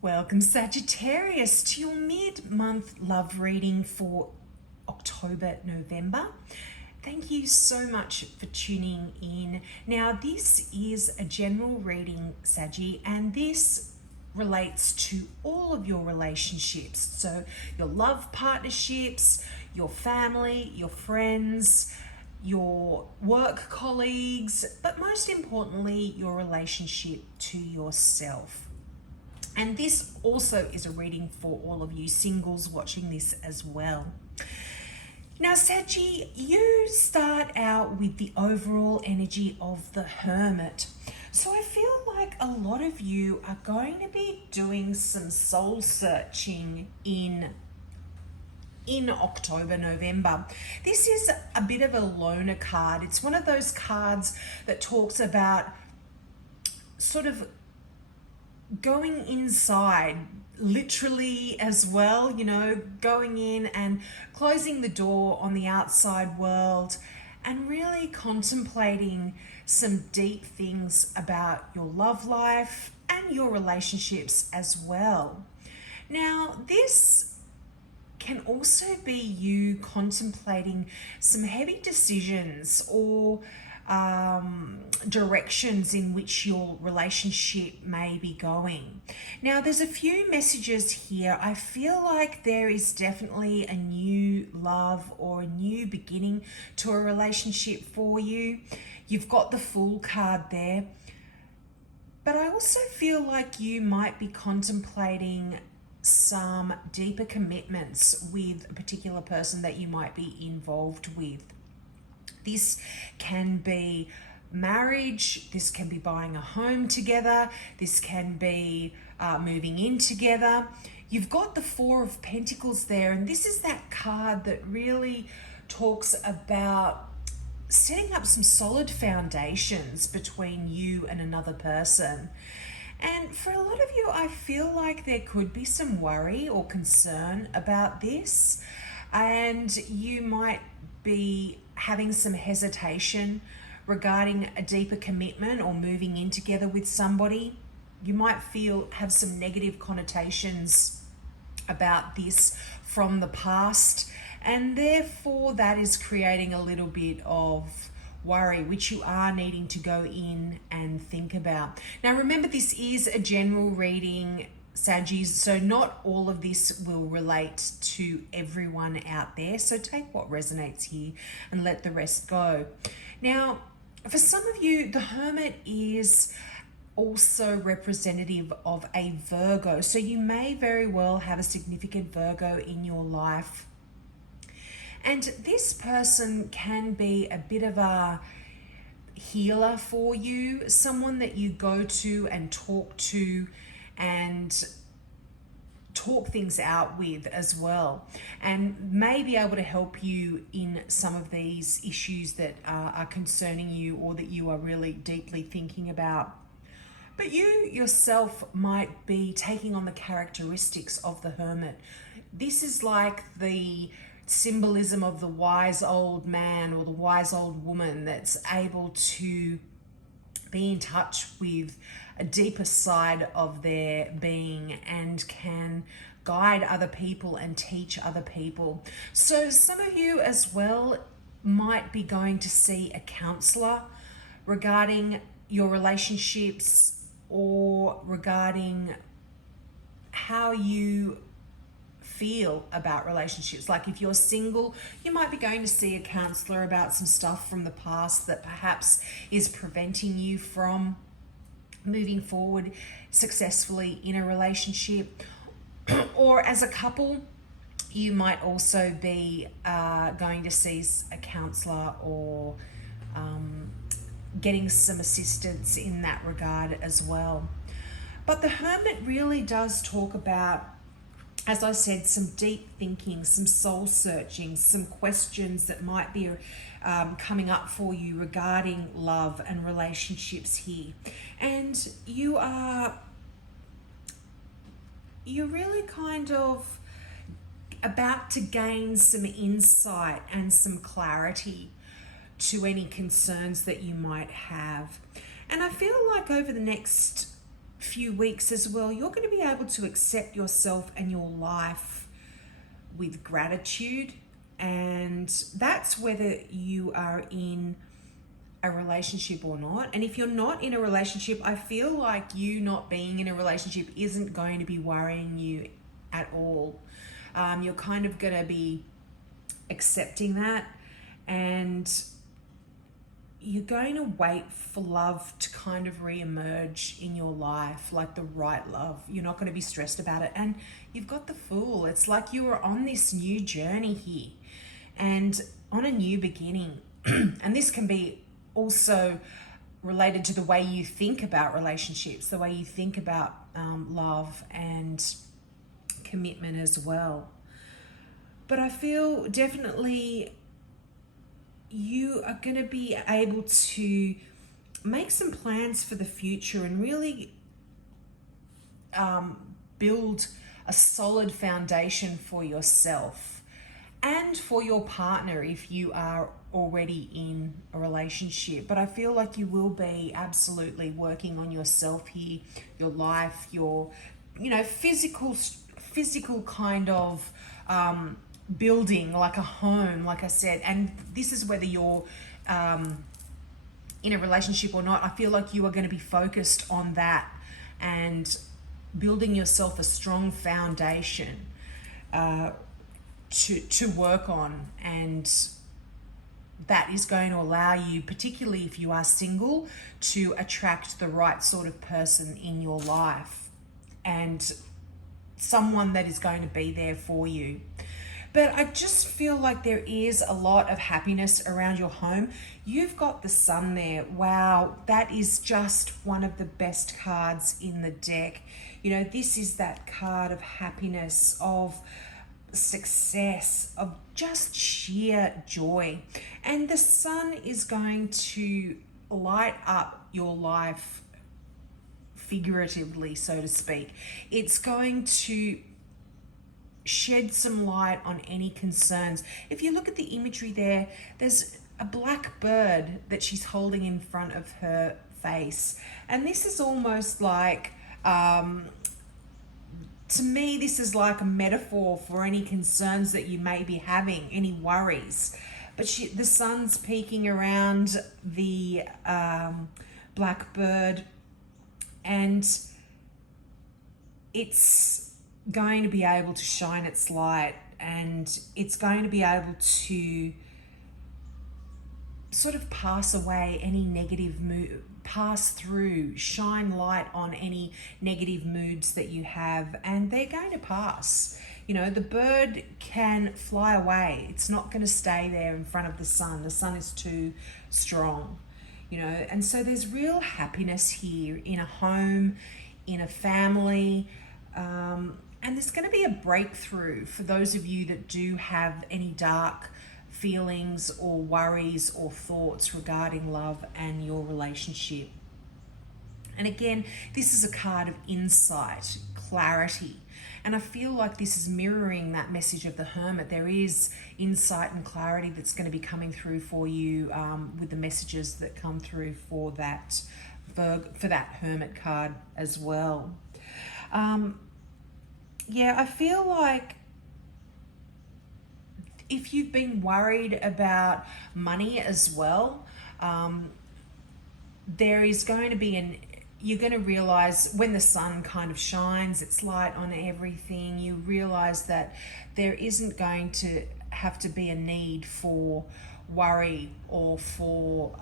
Welcome, Sagittarius, to your mid-month love reading for October-November. Thank you so much for tuning in. Now, this is a general reading, Saggy, and this relates to all of your relationships. So your love partnerships, your family, your friends, your work colleagues, but most importantly, your relationship to yourself. And this also is a reading for all of you singles watching this as well. Now, Saggy, you start out with the overall energy of the Hermit. So I feel like a lot of you are going to be doing some soul searching in October, November. This is a bit of a loner card. It's one of those cards that talks about sort of going inside, literally as well, going in and closing the door on the outside world and really contemplating some deep things about your love life and your relationships as well. Now, this can also be you contemplating some heavy decisions or directions in which your relationship may be going. Now, there's a few messages here. I feel like there is definitely a new love or a new beginning to a relationship for you. You've got the Fool card there. But I also feel like you might be contemplating some deeper commitments with a particular person that you might be involved with. This can be marriage, this can be buying a home together, this can be moving in together. You've got the Four of Pentacles there, and this is that card that really talks about setting up some solid foundations between you and another person. And for a lot of you, I feel like there could be some worry or concern about this, and you might be having some hesitation regarding a deeper commitment or moving in together with somebody. You might have some negative connotations about this from the past, and therefore that is creating a little bit of worry, which you are needing to go in and think about. Now, remember, this is a general reading, Saggies, so not all of this will relate to everyone out there. So take what resonates here and let the rest go. Now, for some of you, the Hermit is also representative of a Virgo. So you may very well have a significant Virgo in your life. And this person can be a bit of a healer for you, someone that you go to and talk to and talk things out with as well, and may be able to help you in some of these issues that are concerning you or that you are really deeply thinking about. But you yourself might be taking on the characteristics of the Hermit. This is like the symbolism of the wise old man or the wise old woman that's able to be in touch with a deeper side of their being and can guide other people and teach other people. So some of you as well might be going to see a counselor regarding your relationships or regarding how you feel about relationships. Like if you're single, you might be going to see a counselor about some stuff from the past that perhaps is preventing you from moving forward successfully in a relationship. Or as a couple, you might also be going to see a counselor or getting some assistance in that regard as well. But the Hermit really does talk about, as I said, some deep thinking, some soul searching, some questions that might be coming up for you regarding love and relationships here. And you're really kind of about to gain some insight and some clarity to any concerns that you might have. And I feel like over the next few weeks as well, you're going to be able to accept yourself and your life with gratitude. And that's whether you are in a relationship or not. And if you're not in a relationship, I feel like you not being in a relationship isn't going to be worrying you at all. You're kind of going to be accepting that, and you're going to wait for love to kind of re-emerge in your life, like the right love. You're not going to be stressed about it. And you've got the Fool. It's like you are on this new journey here and on a new beginning. And this can be also related to the way you think about relationships, the way you think about love and commitment as well. But I feel definitely you are going to be able to make some plans for the future and really build a solid foundation for yourself and for your partner if you are already in a relationship. But I feel like you will be absolutely working on yourself here, your life, your, physical kind of building, like a home, like I said. And this is whether you're in a relationship or not. I feel like you are going to be focused on that and building yourself a strong foundation to work on. And that is going to allow you, particularly if you are single, to attract the right sort of person in your life and someone that is going to be there for you. But I just feel like there is a lot of happiness around your home. You've got the Sun there. Wow, that is just one of the best cards in the deck. This is that card of happiness, of success, of just sheer joy. And the Sun is going to light up your life figuratively, so to speak. It's going to shed some light on any concerns. If you look at the imagery there, there's a black bird that she's holding in front of her face. And this is almost like, to me, this is like a metaphor for any concerns that you may be having, any worries. But the Sun's peeking around the black bird, and it's going to be able to shine its light, and it's going to be able to sort of pass away any negative mood, pass through, shine light on any negative moods that you have, and they're going to pass. The bird can fly away. It's not going to stay there in front of the Sun. The Sun is too strong, and so there's real happiness here in a home, in a family, and there's going to be a breakthrough for those of you that do have any dark feelings or worries or thoughts regarding love and your relationship. And again, this is a card of insight, clarity. And I feel like this is mirroring that message of the Hermit. There is insight and clarity that's going to be coming through for you with the messages that come through for that Hermit card as well. I feel like if you've been worried about money as well, there is going to be you're going to realize when the Sun kind of shines its light on everything, you realize that there isn't going to have to be a need for worry or for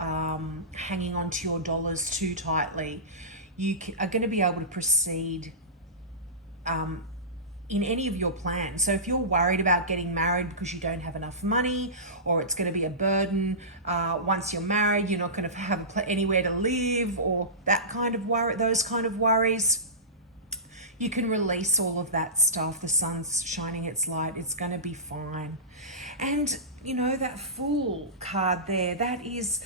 hanging on to your dollars too tightly. You are going to be able to proceed in any of your plans. So if you're worried about getting married because you don't have enough money, or it's going to be a burden once you're married, you're not going to have anywhere to live, or that kind of worry, those kind of worries, you can release all of that stuff. The Sun's shining its light. It's going to be fine. And that Fool card there, that is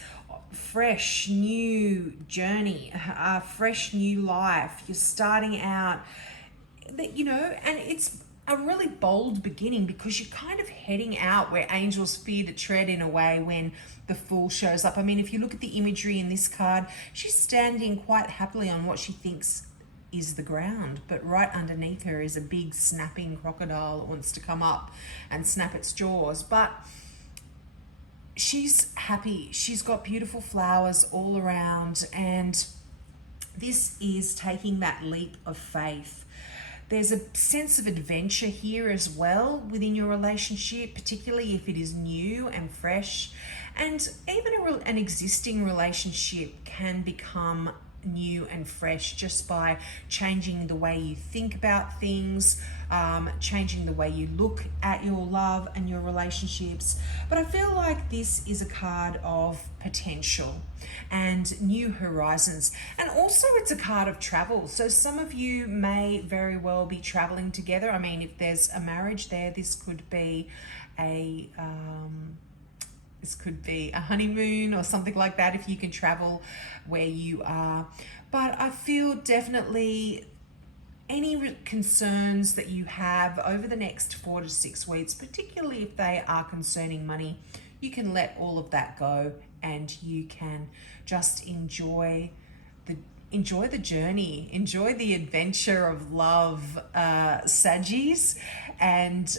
fresh new journey, a fresh new life. You're starting out, and it's a really bold beginning because you're kind of heading out where angels fear to tread in a way when the Fool shows up. I mean, if you look at the imagery in this card, she's standing quite happily on what she thinks is the ground, but right underneath her is a big snapping crocodile that wants to come up and snap its jaws. But she's happy. She's got beautiful flowers all around, and this is taking that leap of faith. There's a sense of adventure here as well within your relationship, particularly if it is new and fresh. And even an existing relationship can become new and fresh just by changing the way you think about things, changing the way you look at your love and your relationships. But I feel like this is a card of potential and new horizons, and also it's a card of travel. So some of you may very well be traveling together. I mean, if there's a marriage there, this could be a honeymoon or something like that, if you can travel where you are. But I feel definitely any concerns that you have over the next 4 to 6 weeks, particularly if they are concerning money, you can let all of that go and you can just enjoy the journey, enjoy the adventure of love, Saggies. And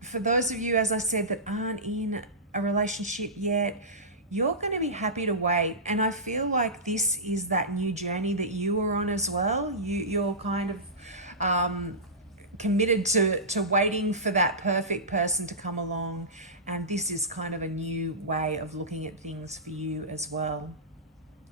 for those of you, as I said, that aren't in a relationship yet, you're going to be happy to wait. And I feel like this is that new journey that you are on as well. You're kind of committed to waiting for that perfect person to come along. And this is kind of a new way of looking at things for you as well.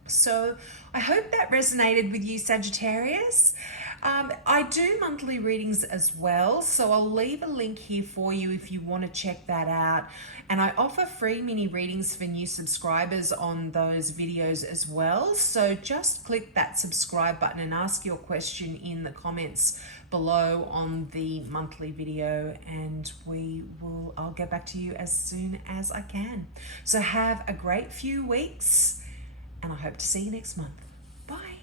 So I hope that resonated with you, Sagittarius. I do monthly readings as well, so I'll leave a link here for you if you want to check that out. And I offer free mini readings for new subscribers on those videos as well. So just click that subscribe button and ask your question in the comments below on the monthly video, and I'll get back to you as soon as I can. So have a great few weeks, and I hope to see you next month. Bye.